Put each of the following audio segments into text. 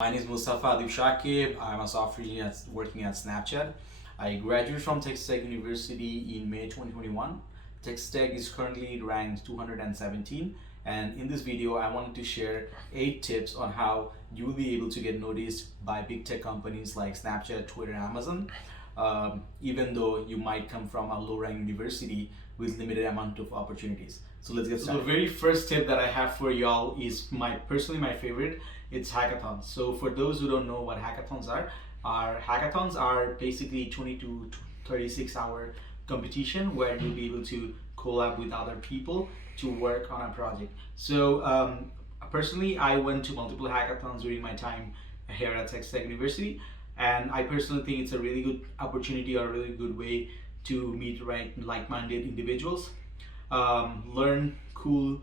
My name is Mustafa Adib Shakib. I'm a software engineer working at Snapchat. I graduated from Texas Tech University in May 2021. Texas Tech is currently ranked 217, and in this video I wanted to share 8 tips on how you will be able to get noticed by big tech companies like Snapchat, Twitter, and Amazon, even though you might come from a low-ranked university with limited amount of opportunities. So let's get started. So the very first tip that I have for y'all is personally my favorite. It's hackathons. So for those who don't know what hackathons are hackathons are basically 20 to 36 hour competition where you'll be able to collab with other people to work on a project. So personally, I went to multiple hackathons during my time here at Texas Tech University, and I personally think it's a really good opportunity or a really good way to meet like-minded individuals, learn cool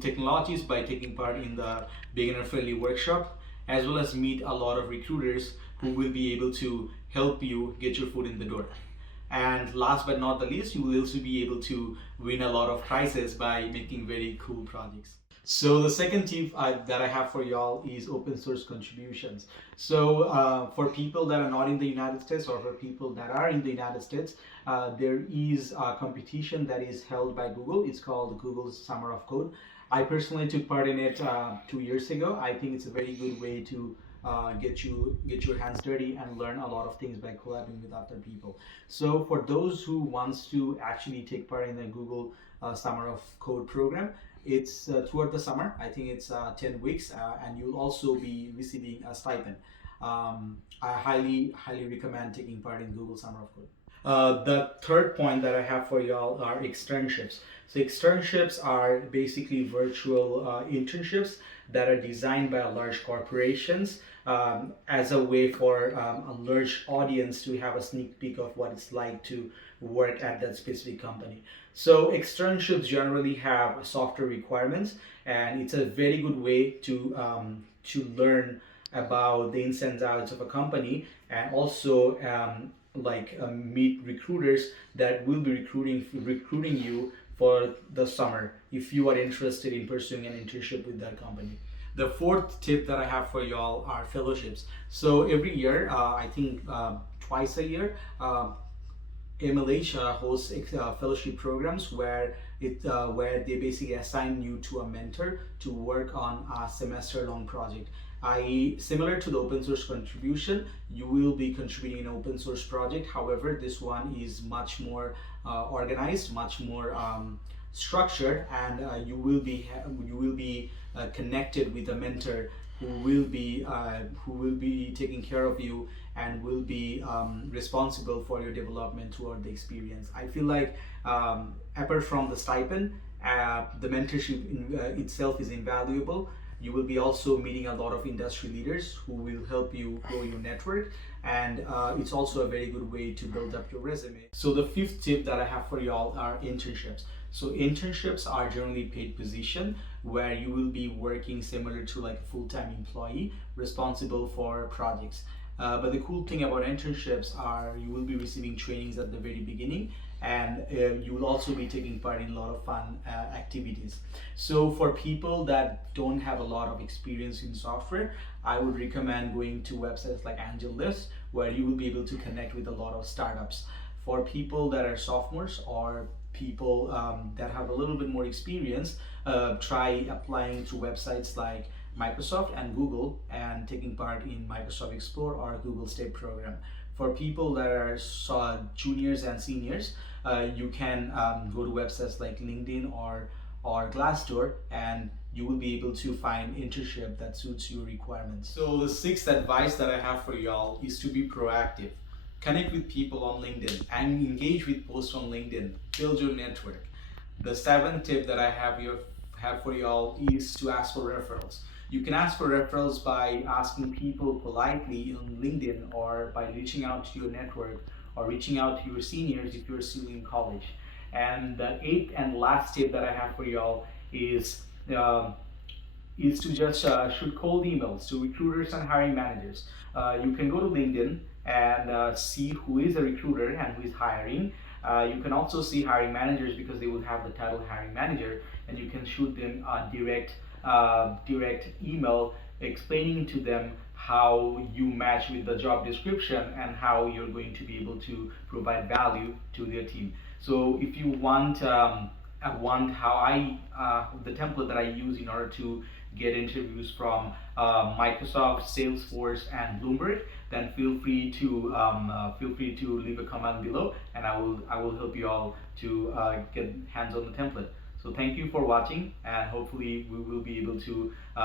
technologies by taking part in the beginner-friendly workshop, as well as meet a lot of recruiters who will be able to help you get your foot in the door. And last but not the least, you will also be able to win a lot of prizes by making very cool projects. So the second tip that I have for y'all is open source contributions. So for people that are not in the United States or for people that are in the United States, there is a competition that is held by Google. It's called Google's Summer of Code. I personally took part in it 2 years ago. I think it's a very good way to get your hands dirty and learn a lot of things by collaborating with other people. So for those who wants to actually take part in the Google Summer of Code program, it's throughout the summer. I think it's 10 weeks, and you'll also be receiving a stipend. I highly recommend taking part in Google Summer of Code. The third point that I have for y'all are externships. So externships are basically virtual internships that are designed by large corporations as a way for a large audience to have a sneak peek of what it's like to work at that specific company. So externships generally have software requirements, and it's a very good way to learn about the ins and outs of a company, and also meet recruiters that will be recruiting you for the summer if you are interested in pursuing an internship with that company. The fourth tip that I have for y'all are fellowships. So every year, I think twice a year, MLH hosts fellowship programs where they basically assign you to a mentor to work on a semester-long project. Similar to the open source contribution, you will be contributing an open source project. However, this one is much more organized, much more structured, and you will be connected with a mentor who will be taking care of you and will be responsible for your development throughout the experience. I feel like apart from the stipend, the mentorship itself is invaluable. You will be also meeting a lot of industry leaders who will help you grow your network, and it's also a very good way to build up your resume. So the fifth tip that I have for y'all are internships. So internships are generally paid position where you will be working similar to like a full-time employee responsible for projects. But the cool thing about internships are you will be receiving trainings at the very beginning, and you will also be taking part in a lot of fun activities. So for people that don't have a lot of experience in software, I would recommend going to websites like AngelList, where you will be able to connect with a lot of startups. For people that are sophomores or people that have a little bit more experience, try applying to websites like Microsoft and Google and taking part in Microsoft Explore or Google Step program. For people that are juniors and seniors, you can go to websites like LinkedIn or Glassdoor, and you will be able to find internship that suits your requirements. So the sixth advice that I have for y'all is to be proactive. Connect with people on LinkedIn and engage with posts on LinkedIn. Build your network. The seventh tip that I have for y'all is to ask for referrals. You can ask for referrals by asking people politely on LinkedIn, or by reaching out to your network, or reaching out to your seniors if you're still in college. And the eighth and last tip that I have for y'all is to just shoot cold emails to recruiters and hiring managers. You can go to LinkedIn and see who is a recruiter and who is hiring. You can also see hiring managers because they will have the title hiring manager, and you can shoot them a direct email explaining to them how you match with the job description and how you're going to be able to provide value to their team. So if you want how the template that I use in order to get interviews from Microsoft, Salesforce, and Bloomberg, then feel free to leave a comment below, and I will help you all to get hands on the template. So thank you for watching, and hopefully we will be able to